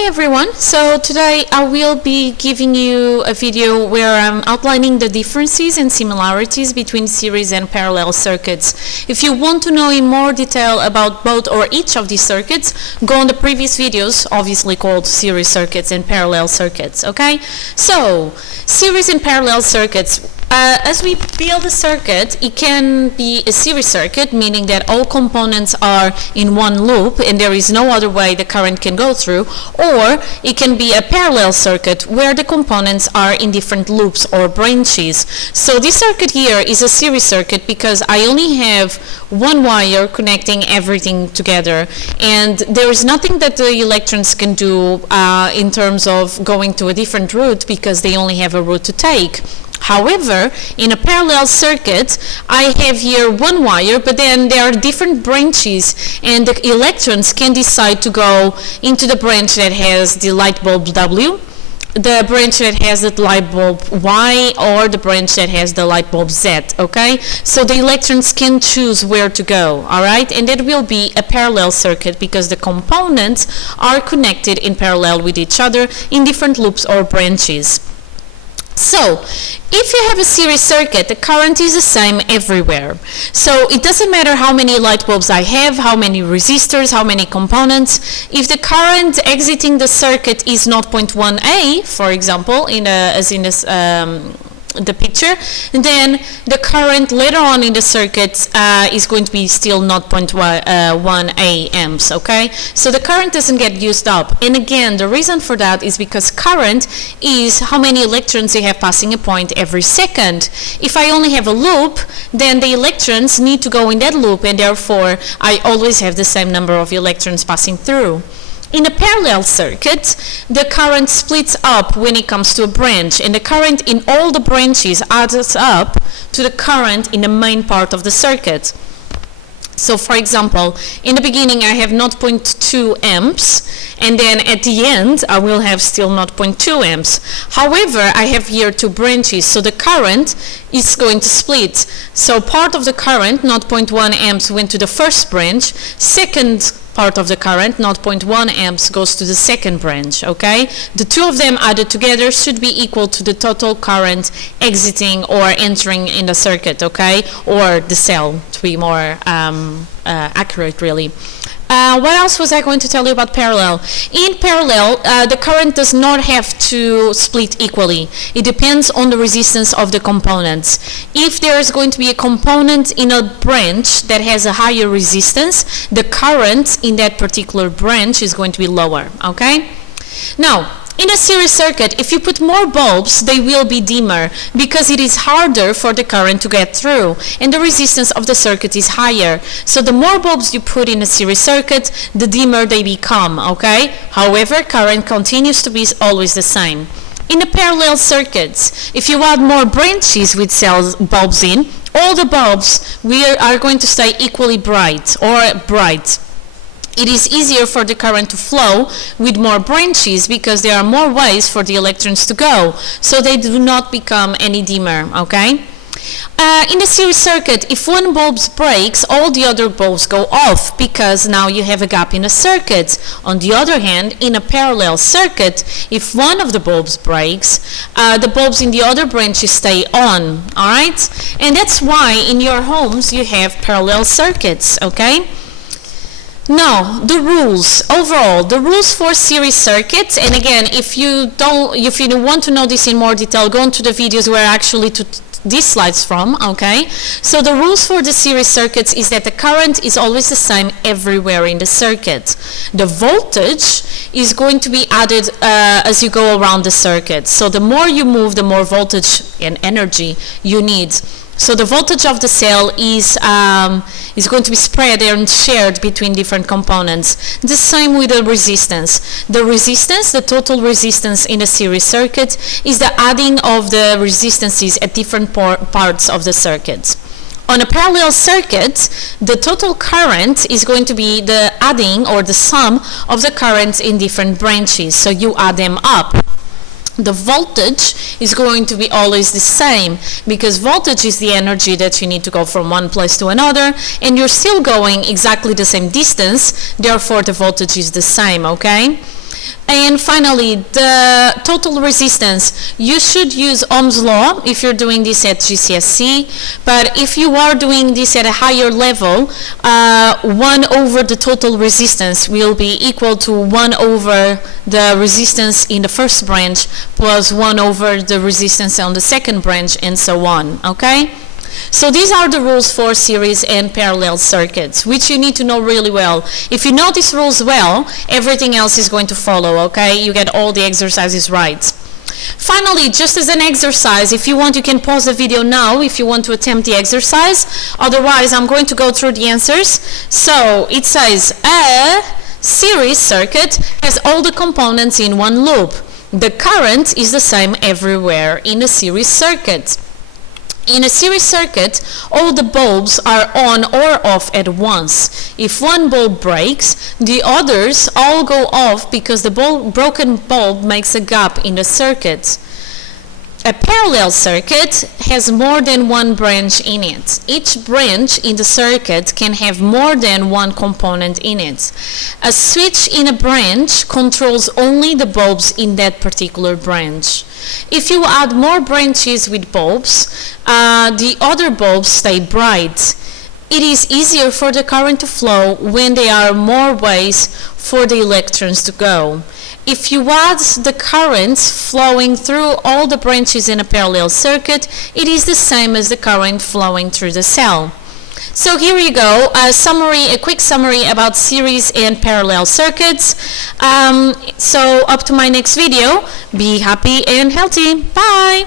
Hi everyone, so today I will be giving you a video where I'm outlining the differences and similarities between series and parallel circuits. If you want to know in more detail about both or each of these circuits, go on the previous videos, obviously called series circuits and parallel circuits, okay? So, series and parallel circuits. As we build a circuit, it can be a series circuit, meaning that all components are in one loop and there is no other way the current can go through, or it can be a parallel circuit where the components are in different loops or branches. So this circuit here is a series circuit because I only have one wire connecting everything together, and there is nothing that the electrons can do in terms of going to a different route because they only have a route to take. However, in a parallel circuit, I have here one wire, but then there are different branches, and the electrons can decide to go into the branch that has the light bulb W, the branch that has the light bulb Y, or the branch that has the light bulb Z, okay? So the electrons can choose where to go, alright? And that will be a parallel circuit because the components are connected in parallel with each other in different loops or branches. So, if you have a series circuit, the current is the same everywhere. So, it doesn't matter how many light bulbs I have, how many resistors, how many components. If the current exiting the circuit is 0.1A, for example, as in this the picture, then the current later on in the circuit is going to be still 0.1 amps, okay? So the current doesn't get used up. And again, the reason for that is because current is how many electrons you have passing a point every second. If I only have a loop, then the electrons need to go in that loop, and therefore I always have the same number of electrons passing through. In a parallel circuit, the current splits up when it comes to a branch, and the current in all the branches adds up to the current in the main part of the circuit. So for example, in the beginning I have 0.2 amps, and then at the end I will have still 0.2 amps. However, I have here two branches, so the current is going to split. So part of the current, 0.1 amps, went to the first branch, second part of the current, 0.1 amps, goes to the second branch, okay? The two of them added together should be equal to the total current exiting or entering in the circuit, okay? Or the cell, to be more accurate, really. What else was I going to tell you about parallel? In parallel, the current does not have to split equally. It depends on the resistance of the components. If there is going to be a component in a branch that has a higher resistance, the current in that particular branch is going to be lower, okay? Now, in a series circuit, if you put more bulbs, they will be dimmer because it is harder for the current to get through, and the resistance of the circuit is higher. So the more bulbs you put in a series circuit, the dimmer they become, okay? However, current continues to be always the same. In the parallel circuits, if you add more branches with bulbs in, all the bulbs are going to stay equally bright or bright. It is easier for the current to flow with more branches because there are more ways for the electrons to go, so they do not become any dimmer, okay? In a series circuit, if one bulb breaks, all the other bulbs go off because now you have a gap in a circuit. On the other hand, in a parallel circuit, if one of the bulbs breaks, the bulbs in the other branches stay on, alright? And that's why in your homes you have parallel circuits, okay? Now, the rules, overall, the rules for series circuits, and again, if you want to know this in more detail, go into the videos where I actually took these slides from, okay? So the rules for the series circuits is that the current is always the same everywhere in the circuit. The voltage is going to be added as you go around the circuit. So the more you move, the more voltage and energy you need. So the voltage of the cell is going to be spread and shared between different components. The same with the resistance. The resistance, the total resistance in a series circuit, is the adding of the resistances at different parts of the circuit. On a parallel circuit, the total current is going to be the adding or the sum of the currents in different branches. So you add them up. The voltage is going to be always the same because voltage is the energy that you need to go from one place to another, and you're still going exactly the same distance, therefore the voltage is the same, okay? And finally, the total resistance. You should use Ohm's law if you're doing this at GCSE, but if you are doing this at a higher level, 1 over the total resistance will be equal to 1 over the resistance in the first branch plus 1 over the resistance on the second branch, and so on, okay? So these are the rules for series and parallel circuits, which you need to know really well. If you know these rules well, everything else is going to follow, okay? You get all the exercises right. Finally, just as an exercise, if you want, you can pause the video now if you want to attempt the exercise. Otherwise, I'm going to go through the answers. So it says, a series circuit has all the components in one loop. The current is the same everywhere in a series circuit. In a series circuit, all the bulbs are on or off at once. If one bulb breaks, the others all go off because the broken bulb makes a gap in the circuit. A parallel circuit has more than one branch in it. Each branch in the circuit can have more than one component in it. A switch in a branch controls only the bulbs in that particular branch. If you add more branches with bulbs, the other bulbs stay bright. It is easier for the current to flow when there are more ways for the electrons to go. If you add the currents flowing through all the branches in a parallel circuit, it is the same as the current flowing through the cell. So here you go, a quick summary about series and parallel circuits. So up to my next video, be happy and healthy. Bye!